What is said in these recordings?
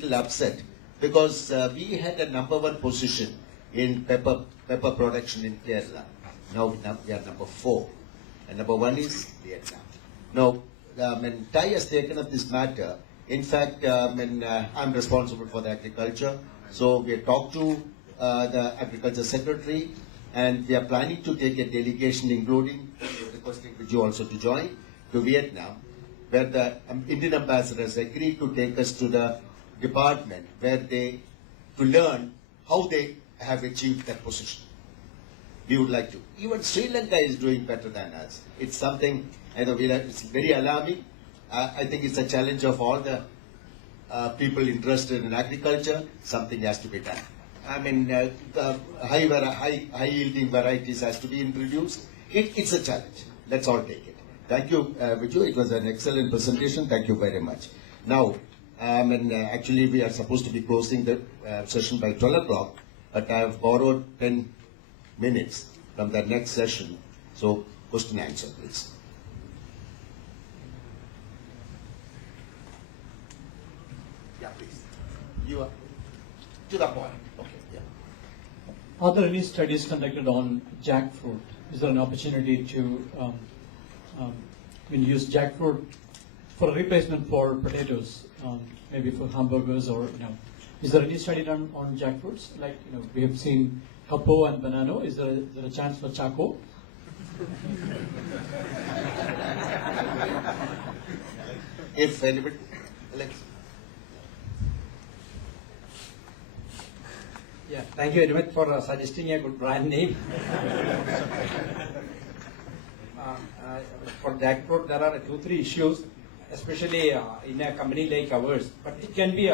little upset because we had a #1 position in pepper production in Kerala. Now we are #4, and #1 is Vietnam. Now, Thai has taken up this matter. In fact, I'm responsible for the agriculture, so we have talked to the agriculture secretary, and we are planning to take a delegation, including requesting you also to join, to Vietnam, where the Indian ambassadors agreed to take us to the department to learn how they have achieved that position. We would like to. Even Sri Lanka is doing better than us. It's something, it's very alarming. I think it's a challenge of all the people interested in agriculture. Something has to be done. High yielding varieties has to be introduced. It's a challenge. Let's all take it. Thank you, Viju. It was an excellent presentation. Thank you very much. Now, actually, we are supposed to be closing the session by 12 o'clock, but I have borrowed 10 minutes from the next session. So, question and answer, please. Yeah, please. You are to the point. Okay. Yeah. Are there any studies conducted on jackfruit? Is there an opportunity to use jackfruit for a replacement for potatoes, maybe for hamburgers, or is there any study done on jackfruits? Like we have seen happo and banana. Is there a chance for charcoal? If anybody, Alex. Yeah, thank you very much for suggesting a good brand name. For jackfruit, there are 2-3 issues, especially in a company like ours. But it can be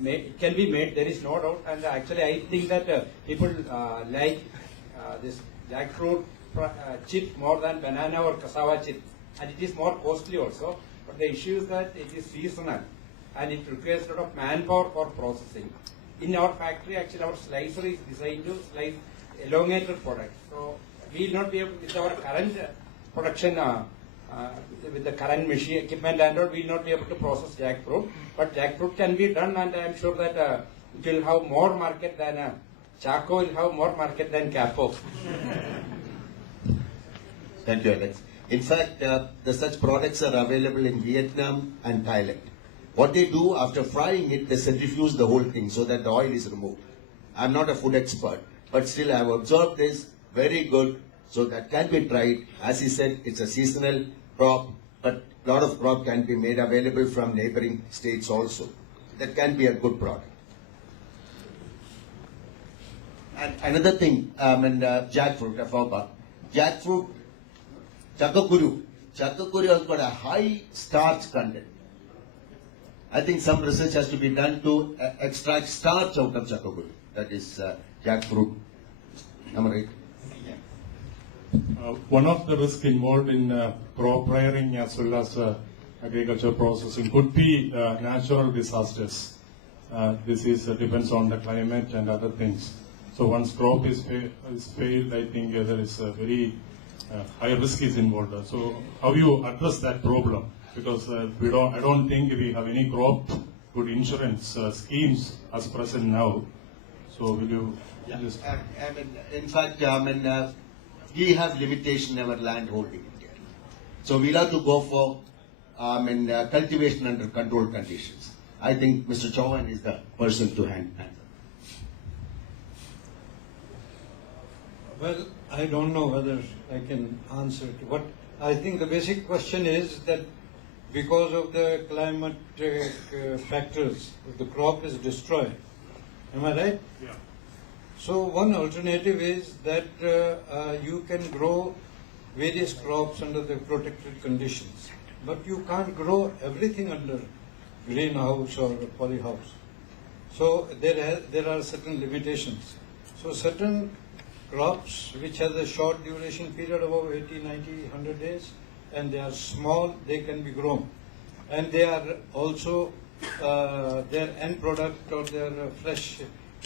made. There is no doubt. And actually, I think that people like this jackfruit chip more than banana or cassava chip, and it is more costly also. But the issue is that it is seasonal, and it requires a lot of manpower for processing. In our factory, actually, our slicer is designed to slice elongated products. So we will not be able, with our current production, with the current machine equipment and all, we will not be able to process jackfruit. But jackfruit can be done, and I am sure that it will have more market than charcoal will have more market than capo. Thank you, Alex. In fact, such products are available in Vietnam and Thailand. What they do after frying it, they centrifuge the whole thing so that the oil is removed. I'm not a food expert, but still I have observed this. Very good. So that can be tried. As he said, it's a seasonal crop, but a lot of crop can be made available from neighboring states also. That can be a good product. And another thing, jackfruit, I forgot. Jackfruit, chakakuru. Chakakuru has got a high starch content. I think some research has to be done to extract starch out of chakakuru. That is jackfruit. Am I right? One of the risks involved in crop rearing as well as agriculture processing could be natural disasters. This depends on the climate and other things. So once crop is failed, I think there is a very high risk is involved. So how you address that problem? Because I don't think we have any crop good insurance schemes as present now. So will you just... in fact, we have limitation in our land holding in India. So we'll have to go for cultivation under controlled conditions. I think Mr. Chauhan is the person to handle. Well, I don't know whether I can answer it. What I think the basic question is that because of the climatic factors, the crop is destroyed. Am I right? Yeah. So one alternative is that you can grow various crops under the protected conditions, but you can't grow everything under greenhouse or polyhouse. So there are certain limitations. So certain crops which has a short duration period of 80, 90, 100 days, and they are small, they can be grown. And they are also, their end product or their fresh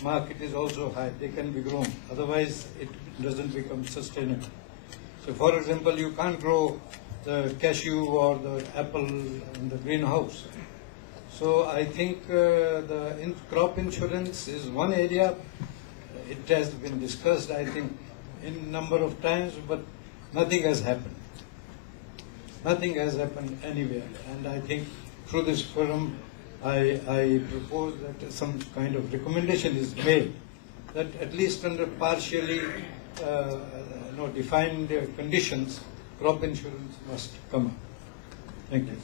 market is also high. They can be grown. Otherwise, it doesn't become sustainable. So, for example, you can't grow the cashew or the apple in the greenhouse. So I think the crop insurance is one area. It has been discussed, I think, in number of times, but nothing has happened. Nothing has happened anywhere. And I think through this forum, I propose that some kind of recommendation is made that at least under partially defined conditions, crop insurance must come up. Thank you.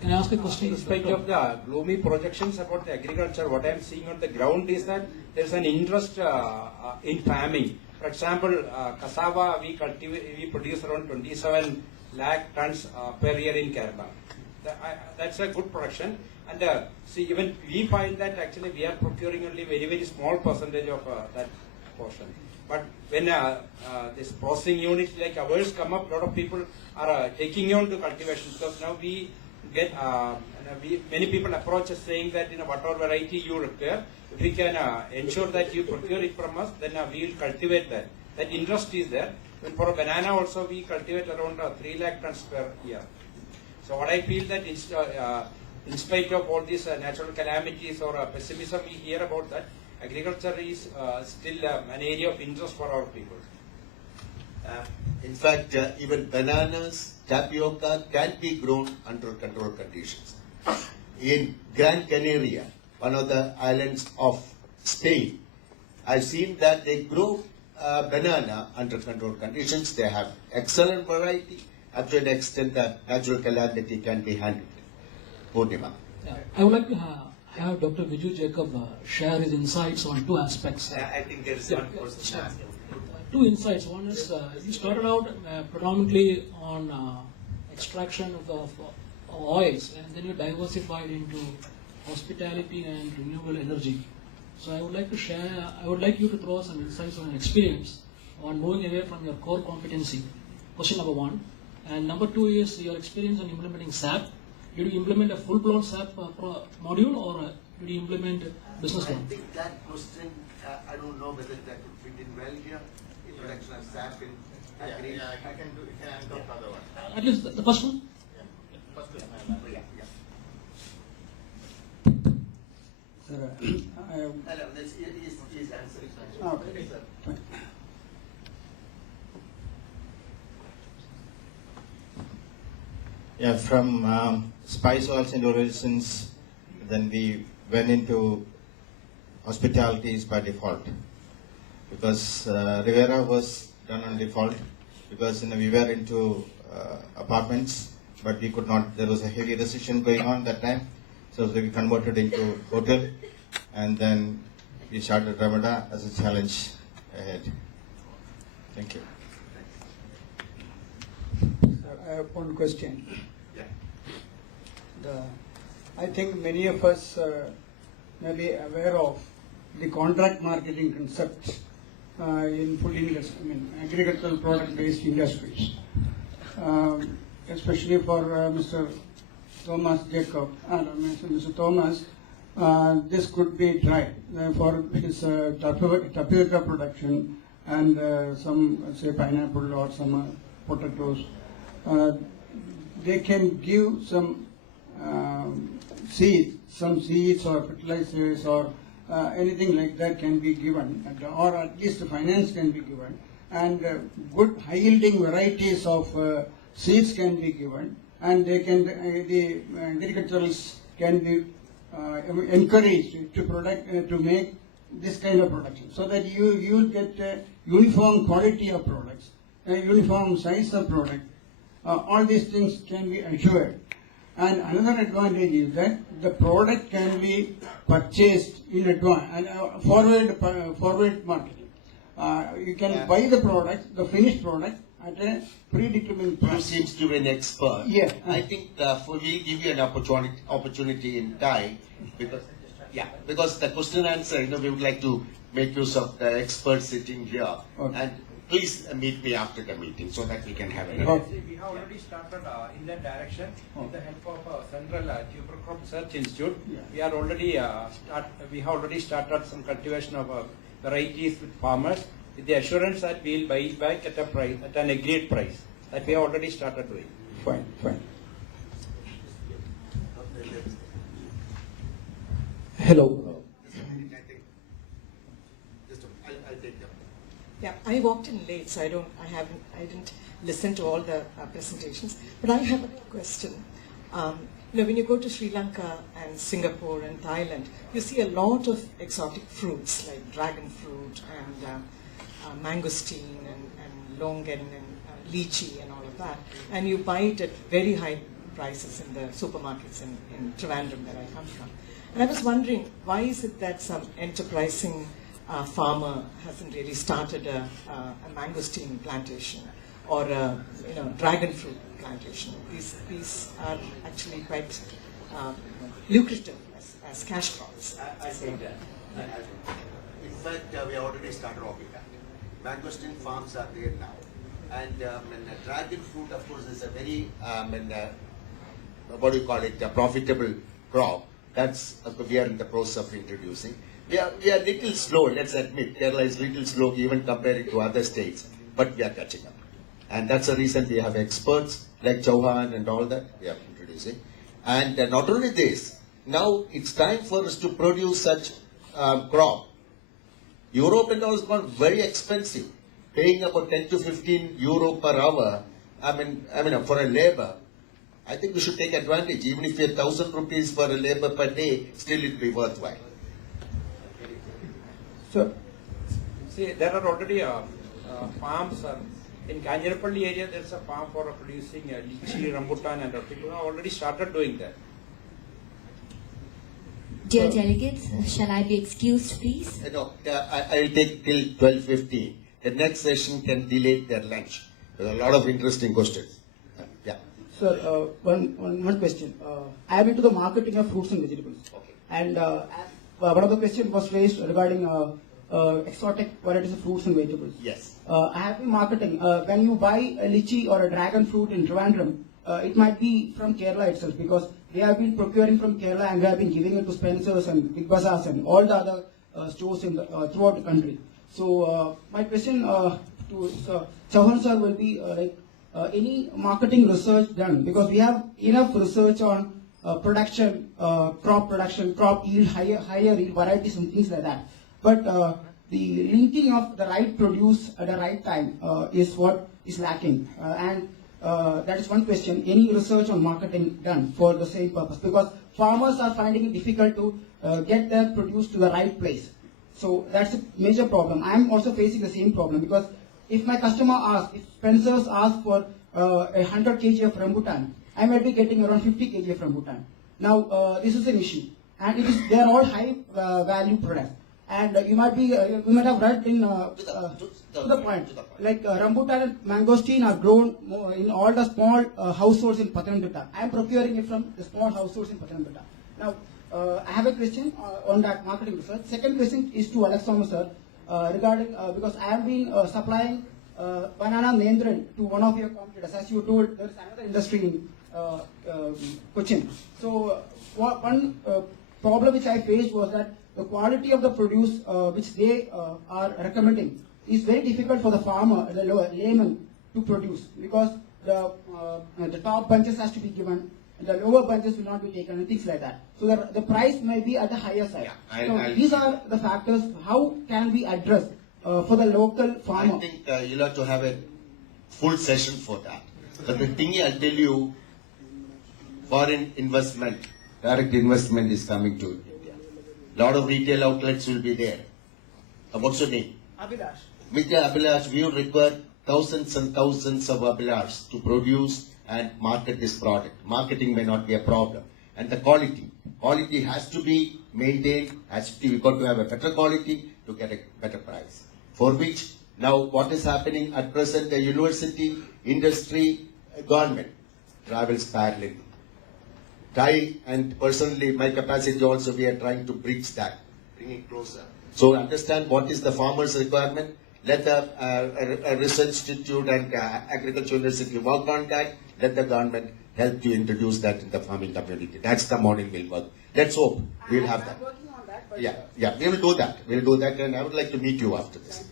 Can I ask a question? In spite of the gloomy projections about the agriculture, what I am seeing on the ground is that there is an interest in farming. For example, cassava we produce around 27 lakh tons per year in Kerala. That's a good production. And see, even we find that actually we are procuring only very small percentage of that portion. But when this processing units like ours come up, a lot of people are taking on to cultivation, because now we get many people approach us saying that whatever variety you require, if we can ensure that you procure it from us, then we will cultivate that. That interest is there. And for a banana also we cultivate around 3 lakh tons per year. So what I feel that in spite of all these natural calamities or pessimism we hear about that, agriculture is still an area of interest for our people. In fact, even bananas, tapioca can be grown under controlled conditions. In Gran Canaria, one of the islands of Spain, I've seen that they grow banana under controlled conditions. They have excellent variety up to an extent that natural calamity can be handled. Purnima. Yeah. I would like to have Dr. Viju Jacob share his insights on two aspects. I think there is one person. Two insights. One is you started out predominantly on extraction of oils, and then you diversified into hospitality and renewable energy. So I would like to share. I would like you to throw some insights on your experience on moving away from your core competency. Question number one, and number two is your experience on implementing SAP. Did you implement a full-blown SAP module, or did you implement business I one? think that question, I don't know whether that would fit in well here. Introduction of SAP in agri. I can do. Can I go for the one? At least the first one. First one. Sir, Hello, this is answer. okay. Yeah, from spice oils and origins, then we went into hospitalities by default, because Rivera was done on default, because we were into apartments, but we could not. There was a heavy recession going on that time, so we converted into hotel, and then we started Ramada as a challenge ahead. Thank you. Sir, I have one question. I think many of us may be aware of the contract marketing concept in food industry, agricultural product-based industries, especially for Mr. Thomas Jacob, Mr. Thomas. This could be tried for his tapioca production and some, say, pineapple or some potatoes. They can give some seeds or fertilizers or anything like that can be given, or at least finance can be given, and good high-yielding varieties of seeds can be given, and they can the agriculturalists can be encouraged to make this kind of production, so that you will get uniform quality of products, uniform size of product. All these things can be assured. And another advantage is that the product can be purchased in advance and forward marketing. You can buy the product, the finished product, at a predetermined You price. seems to be an expert. Yeah. I think we'll give you an opportunity in time, because the question and answer, we would like to make use of the experts sitting here. Okay. And please meet me after the meeting so that we can have it. Okay. We have already started in that direction with the help of Central Tuber Crop Research Institute. Yeah. We have already started some cultivation of varieties with farmers, with the assurance that we will buy it back at a price, at an agreed price. That we have already started doing. Fine. Hello. I'll take them. Yeah, I walked in late, so I didn't listen to all the presentations. But I have a question. When you go to Sri Lanka and Singapore and Thailand, you see a lot of exotic fruits like dragon fruit and mangosteen and longan and lychee and all of that, and you buy it at very high prices in the supermarkets in Trivandrum, where I come from. And I was wondering, why is it that some enterprising farmer hasn't really started a mangosteen plantation or a dragon fruit plantation? These are actually quite lucrative as cash crops. I think that. In fact, we already started off with that. Mangosteen farms are there now. And dragon fruit, of course, is a very, what do you call it, a profitable crop. That's we are in the process of introducing. We are little slow, let's admit. Kerala is little slow even comparing to other states, but we are catching up. And that's the reason we have experts like Chauhan and all that we are introducing. And not only this, now it's time for us to produce such crop. Europe and all has gone very expensive, paying about 10 to 15 euro per hour. I mean, for a labor. I think we should take advantage. Even if we have 1,000 rupees for a labor per day, still it will be worthwhile. So, See, there are already farms in Kanjarapalli area. There's a farm for producing lychee, rambutan, and people have already started doing that. Dear delegates, shall I be excused, please? No, I'll take till 12:15. The next session can delay their lunch. There are a lot of interesting questions. Yeah. sir, one question. I am into the marketing of fruits and vegetables. Okay. And one of the questions was raised regarding exotic varieties of fruits and vegetables. Yes. I have been marketing. When you buy a lychee or a dragon fruit in Trivandrum, it might be from Kerala itself, because they have been procuring from Kerala and they have been giving it to Spencer's and Big Bazaars and all the other stores in throughout the country. So my question to Chauhan sir will be any marketing research done, because we have enough research on production, crop yield, higher yield varieties and things like that. But the linking of the right produce at the right time is what is lacking. And that is one question. Any research on marketing done for the same purpose? Because farmers are finding it difficult to get their produce to the right place. So that's a major problem. I'm also facing the same problem, because if my customer asks, if Spencer's asks for 100 kg of rambutan, I might be getting around 50 kg of rambutan. Now this is an issue, and they are all high value products. And you might have read in to the point, like rambutan and mangosteen are grown in all the small households in Pathanamthitta. I am procuring it from the small households in Pathanamthitta. Now, I have a question on that marketing research. Second question is to Alex Thomas sir regarding, because I have been supplying banana Nendran to one of your competitors. As you told, there is another industry in Cochin. So one problem which I faced was that the quality of the produce which they are recommending is very difficult for the farmer, the layman, to produce, because the top bunches has to be given, and the lower bunches will not be taken, and things like that. So the price may be at the higher side. Yeah, these are the factors. How can we address for the local farmer? I think you'll have to have a full session for that. But the thing I'll tell you, foreign investment, direct investment is coming to India. Lot of retail outlets will be there. What's your name? Abhilash. Mr. Abhilash, we will require thousands and thousands of Abhilash to produce and market this product. Marketing may not be a problem. And the quality has to be maintained. We've got to have a better quality to get a better price. For which, now what is happening at present, the university, industry, government travels parallel. And personally, my capacity also, we are trying to bridge that, bring it closer. So understand what is the farmer's requirement. Let the research institute and agriculture university work on that. Let the government help to introduce that in the farming community. That's the model will work. Let's hope we'll have that. I'm working on that. But Yeah, we will do that. We'll do that, and I would like to meet you after this.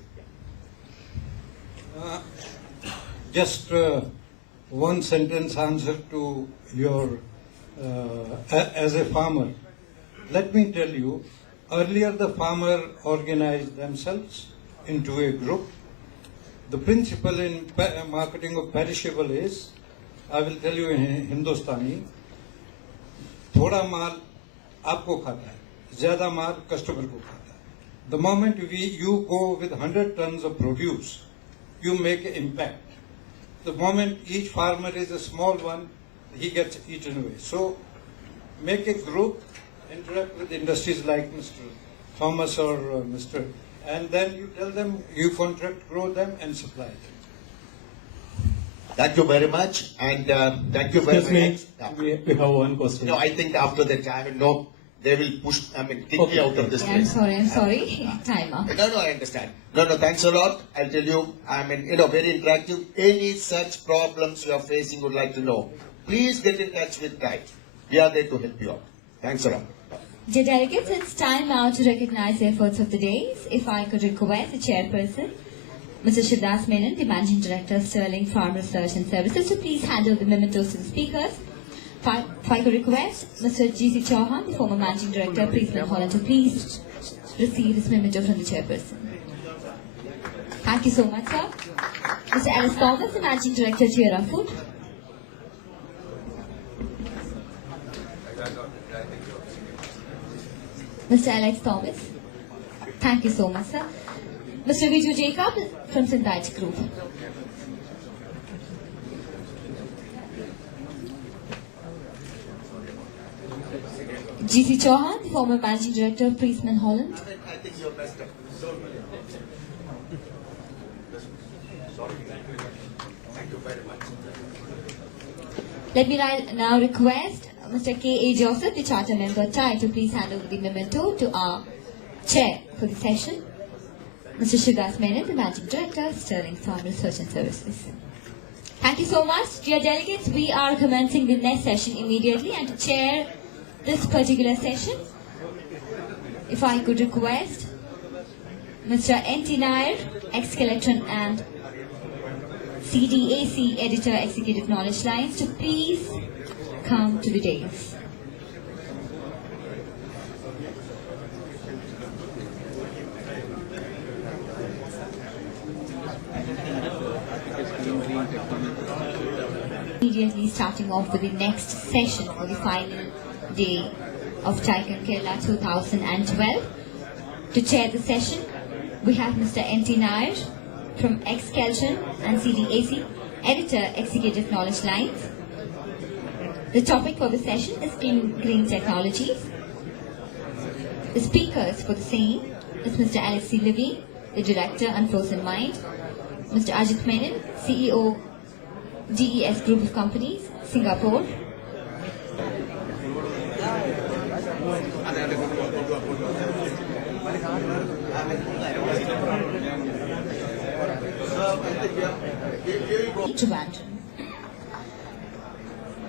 Just one sentence answer to your, as a farmer, let me tell you, earlier the farmer organized themselves into a group. The principle in marketing of perishable is, I will tell you in Hindustani, थोड़ा माल आपको खाता है, ज़्यादा माल customer को खाता है. The moment you go with 100 tons of produce, you make an impact. The moment each farmer is a small one, he gets eaten away. So make a group, interact with industries like Mr. Thomas or Mr. And then you tell them, you contract, grow them and supply them. Thank you very much, and thank you very Excuse much. me, we have one question. No, I think after that, they will push, kick me out of this Yeah, place. I'm sorry. Time up. No, I understand. No, thanks a lot. I'll tell you, very interactive. Any such problems you are facing, would like to know, please get in touch with Guy. We are there to help you out. Thanks a lot. Dear delegates, it's time now to recognize the efforts of the days. If I could request the chairperson, Mr. Shivdas Menon, the Managing Director of Sterling Farm Research and Services, to please handle the mementos to the speakers. If I could request Mr. G.C. Chauhan, the former Managing Director of Priestman Holland, to please receive this memento from the chairperson. Thank you so much, sir. Mr. Alice Thomas, the Managing Director of Tierra Food. Mr. Alex Thomas. Thank you so much, sir. Mr. Viju Jacob from Sindhaj Group. G.C. Chauhan, the former Managing Director of Priestman Holland. I think you're best up. Thank you very much. Let me now request Mr. K.A. Joseph, the Charter Member Thai, to please hand over the memento to our chair for the session, Mr. Shivdas Menon, the Managing Director, Sterling Farm Research and Services. Thank you so much. Dear delegates, we are commencing the next session immediately, and to chair this particular session, if I could request Mr. N.T. Nair, ex-Collector and CDAC Editor, Executive Knowledge Lines, to please come to the dais. Immediately starting off with the next session for the final day of Chaikan Kerala 2012. To chair the session, we have Mr. N.T. Nair from ex-Kelton and CDAC, Editor, Executive Knowledge Lines. The topic for the session is green technologies. The speakers for the same is Mr. Alex C. Levy, the Director, Unfrozen Mind, Mr. Ajit Menon, CEO, DES Group of Companies, Singapore, Trivandrum.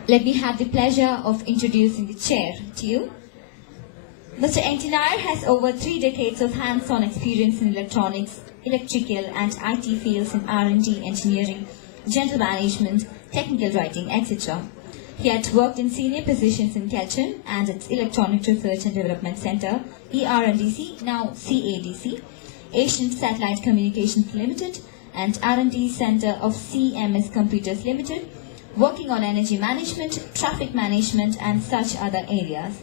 Let me have the pleasure of introducing the chair to you. Mr. N.T. Nair has over 3 decades of hands-on experience in electronics, electrical and IT fields in R&D, engineering, general management, technical writing, etc. He had worked in senior positions in Kelton and its Electronic Research and Development Center, ER&DC, now CADC, Asian Satellite Communications Limited, and R&D Center of CMS Computers Limited, working on energy management, traffic management, and such other areas.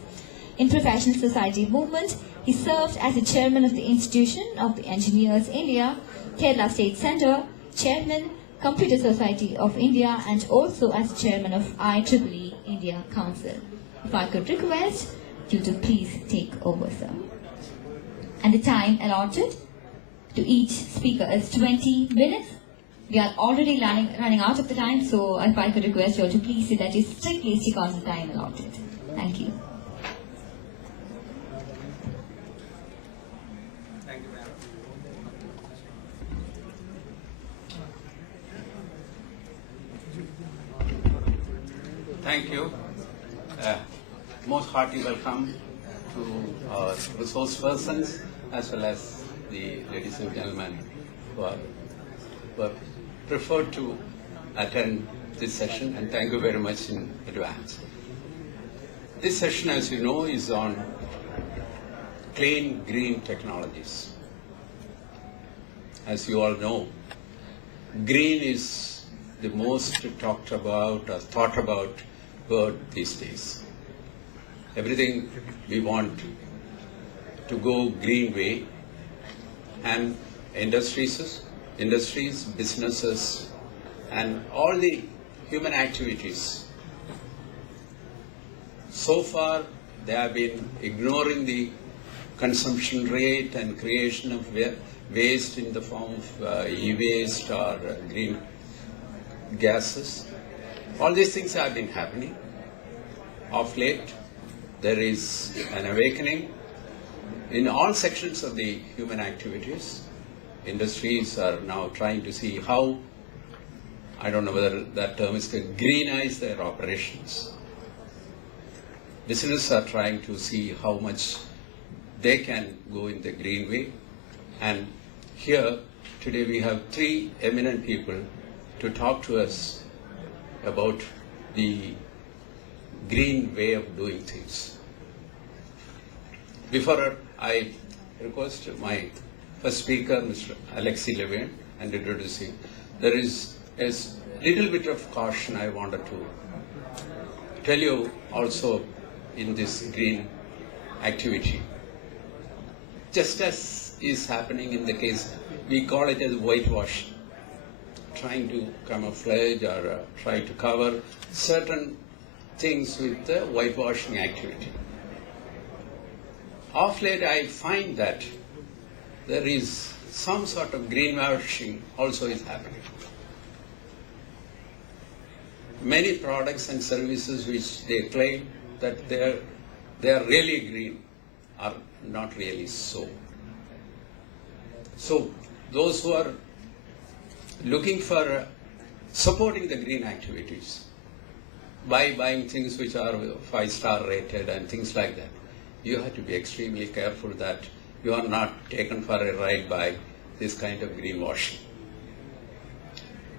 In professional society movement, he served as the chairman of the Institution of the Engineers India, Kerala State Center, chairman, Computer Society of India, and also as chairman of IEEE India Council. If I could request you to please take over, sir. And the time allotted to each speaker is 20 minutes. We are already running out of the time, so if I could request you all to please see that you strictly stick on the time allotted. Thank you. Thank you, madam. Thank you. Most hearty welcome to our resource persons as well as the ladies and gentlemen who are preferred to attend this session, and thank you very much in advance. This session, as you know, is on clean green technologies. As you all know, green is the most talked about or thought about word these days. Everything we want to go green way, and industries, businesses, and all the human activities. So far, they have been ignoring the consumption rate and creation of waste in the form of e-waste or green gases. All these things have been happening. Of late, there is an awakening in all sections of the human activities. Industries are now trying to see how, I don't know whether that term is to greenize their operations. Businesses are trying to see how much they can go in the green way. And here, today we have three eminent people to talk to us about the green way of doing things. Before I request my first speaker, Mr. Alexei Levin, and introduce him, there is a little bit of caution I wanted to tell you also in this green activity. Just as is happening in the case, we call it as whitewashing, trying to camouflage or try to cover certain things with the whitewashing activity. Of late, I find that there is some sort of greenwashing also is happening. Many products and services which they claim that they are really green are not really so. So those who are looking for supporting the green activities by buying things which are 5-star rated and things like that, you have to be extremely careful that you are not taken for a ride by this kind of greenwashing.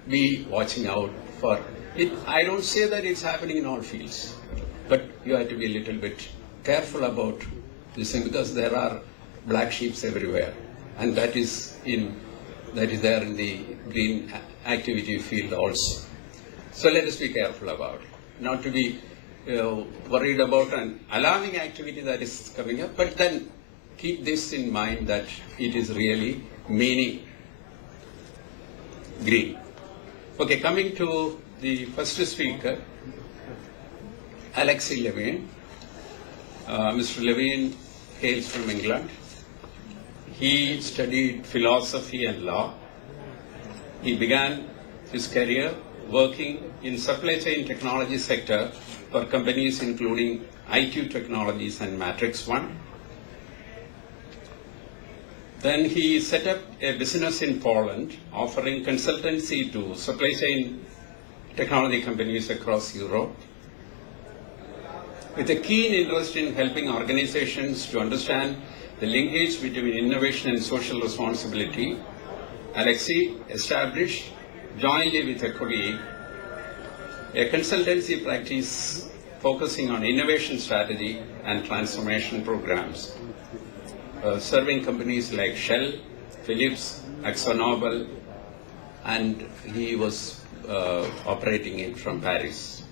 Be watching out for it. I don't say that it's happening in all fields, but you have to be a little bit careful about this thing because there are black sheep everywhere, and that is there in the green activity field also. So let us be careful about it, not to be worried about an alarming activity that is coming up, but then keep this in mind that it is really meaning green. Okay, coming to the first speaker, Alexei Levin. Mr. Levin hails from England. He studied philosophy and law. He began his career working in supply chain technology sector for companies including IQ Technologies and Matrix One. Then he set up a business in Poland offering consultancy to supply chain technology companies across Europe. With a keen interest in helping organizations to understand the linkage between innovation and social responsibility, Alexei established, jointly with a colleague, a consultancy practice focusing on innovation strategy and transformation programs, serving companies like Shell, Philips, ExxonMobil, and he was operating it from Paris.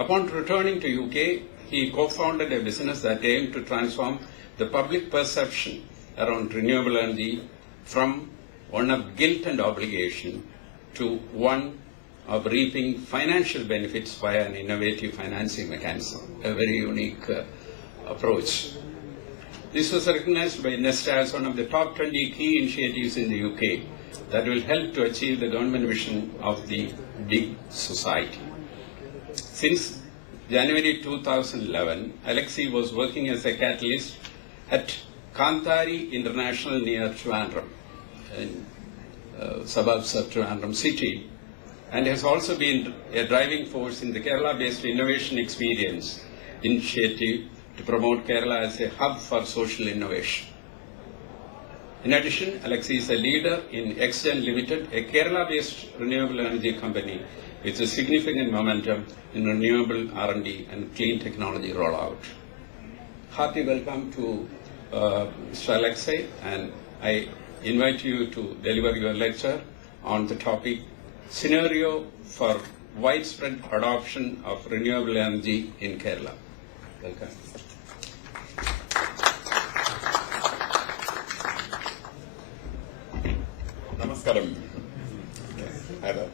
Upon returning to UK, he co-founded a business that aimed to transform the public perception around renewable energy from one of guilt and obligation to one of reaping financial benefits via an innovative financing mechanism, a very unique approach. This was recognized by Nesta as one of the top 20 key initiatives in the UK that will help to achieve the government vision of the big society. Since January 2011, Alexei was working as a catalyst at Kantari International near Trivandrum, in suburbs of Trivandrum city, and has also been a driving force in the Kerala-based Innovation Experience initiative to promote Kerala as a hub for social innovation. In addition, Alexei is a leader in Exgen Limited, a Kerala-based renewable energy company with a significant momentum in renewable R&D and clean technology rollout. Hearty welcome to Mr. Alexei, and I invite you to deliver your lecture on the topic Scenario for Widespread Adoption of Renewable Energy in Kerala. Welcome. Namaskaram. Hi there.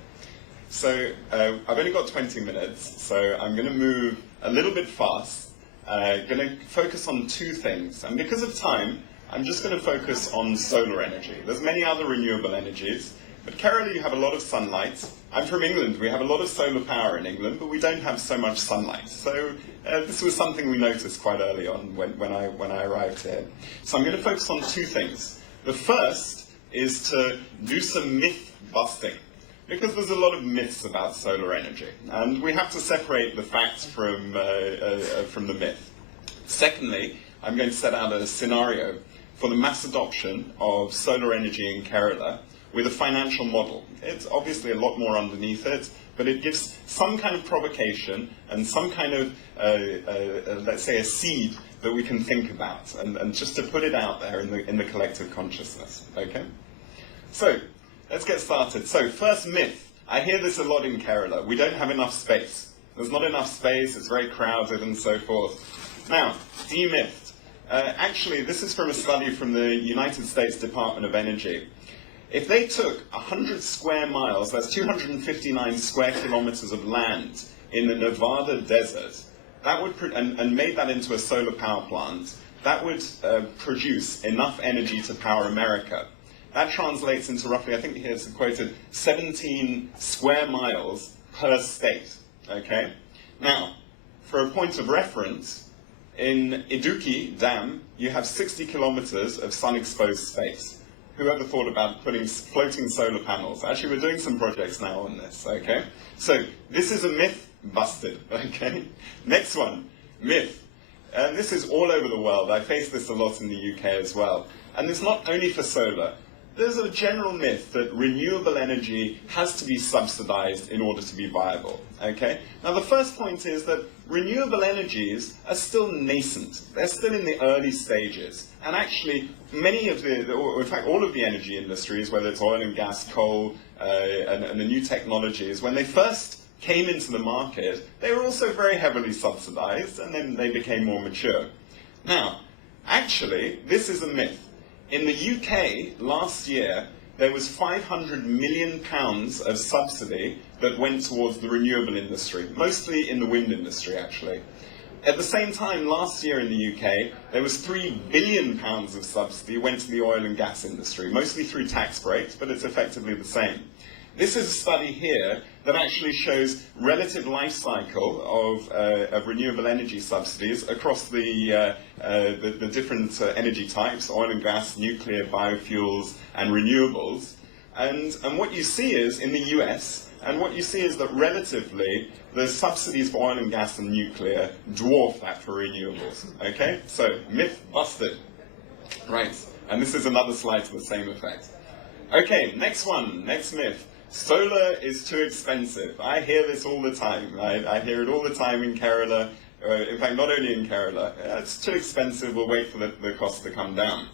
So I've only got 20 minutes, so I'm going to move a little bit fast. Going to focus on two things, and because of time, I'm just going to focus on solar energy. There's many other renewable energies, but Kerala, you have a lot of sunlight. I'm from England. We have a lot of solar power in England, but we don't have so much sunlight. So this was something we noticed quite early on when I arrived here. So I'm going to focus on two things. The first is to do some myth busting, because there's a lot of myths about solar energy, and we have to separate the facts from the myth. Secondly, I'm going to set out a scenario for the mass adoption of solar energy in Kerala with a financial model. It's obviously a lot more underneath it, but it gives some kind of provocation and some kind of, let's say, a seed that we can think about, and just to put it out there in the collective consciousness. Okay? So, let's get started. So, first myth. I hear this a lot in Kerala. We don't have enough space. There's not enough space, it's very crowded and so forth. Now, demythed. Actually, this is from a study from the United States Department of Energy. If they took 100 square miles, that's 259 square kilometers of land in the Nevada desert, that would and made that into a solar power plant, that would produce enough energy to power America. That translates into roughly, I think here's quoted, 17 square miles per state. Okay? Now, for a point of reference, in Idukki Dam, you have 60 kilometers of sun-exposed space. Whoever thought about putting floating solar panels? Actually, we're doing some projects now on this, okay? So, this is a myth busted, okay? Next one, myth. And this is all over the world. I face this a lot in the UK as well. And it's not only for solar. There's a general myth that renewable energy has to be subsidized in order to be viable, okay? Now, the first point is that renewable energies are still nascent. They're still in the early stages. And actually, many of or in fact, all of the energy industries, whether it's oil and gas, coal, and the new technologies, when they first came into the market, they were also very heavily subsidized, and then they became more mature. Now, actually, this is a myth. In the UK, last year, there was £500 million of subsidy that went towards the renewable industry, mostly in the wind industry, actually. At the same time, last year in the UK, there was £3 billion of subsidy went to the oil and gas industry, mostly through tax breaks, but it's effectively the same. This is a study here that actually shows relative life cycle of renewable energy subsidies across the different energy types, oil and gas, nuclear, biofuels, and renewables. And what you see is, in the US, and what you see is that relatively, the subsidies for oil and gas and nuclear dwarf that for renewables. Okay? So, myth busted. Right. And this is another slide to the same effect. Okay, next one, next myth. Solar is too expensive. I hear this all the time. I hear it all the time in Kerala. In fact, not only in Kerala. It's too expensive. We'll wait for the cost to come down.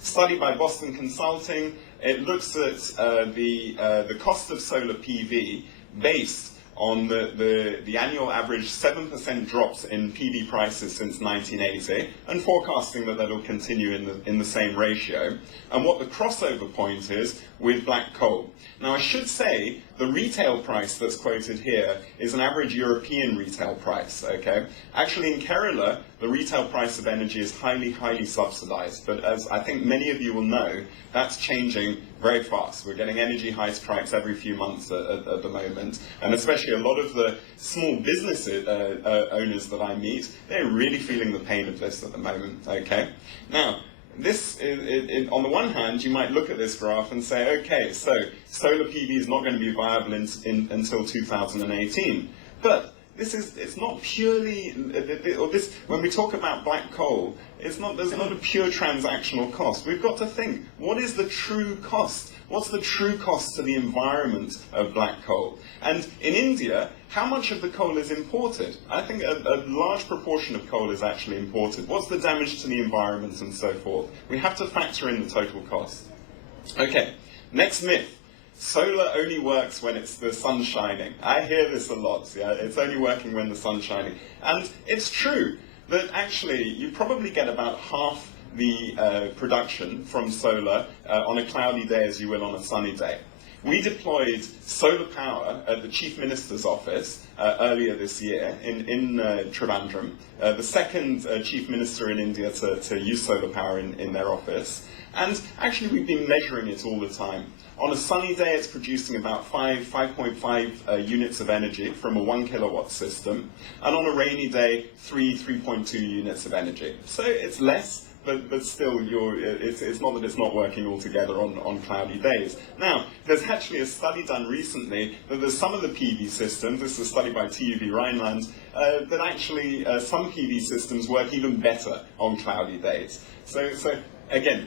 Study by Boston Consulting. It looks at the cost of solar PV based on the annual average 7% drops in PV prices since 1980, and forecasting that will continue in the same ratio, and what the crossover point is with black coal. Now, I should say the retail price that's quoted here is an average European retail price, okay? Actually, in Kerala, the retail price of energy is highly, highly subsidized, but as I think many of you will know, that's changing very fast. We're getting energy high strikes every few months at the moment, and especially a lot of the small business owners that I meet, they're really feeling the pain of this at the moment, okay? Now, this is, on the one hand, you might look at this graph and say, okay, so solar PV is not going to be viable until 2018. But it's not purely, or this, when we talk about black coal, there's not a pure transactional cost. We've got to think, what is the true cost? What's the true cost to the environment of black coal? And in India, how much of the coal is imported? I think a large proportion of coal is actually imported. What's the damage to the environment and so forth? We have to factor in the total cost. Okay, next myth. Solar only works when it's the sun shining. I hear this a lot, yeah? It's only working when the sun's shining. And it's true that actually you probably get about half the production from solar on a cloudy day as you will on a sunny day. We deployed solar power at the Chief Minister's office earlier this year in Trivandrum, the second Chief Minister in India to use solar power in their office. And actually we've been measuring it all the time. On a sunny day, it's producing about 5.5 units of energy from a 1 kilowatt system, and on a rainy day, 3.2 units of energy. So it's less, but still, it's not that it's not working altogether on cloudy days. Now, there's actually a study done recently that there's some of the PV systems, this is a study by TUV Rhineland, that actually some PV systems work even better on cloudy days. So again,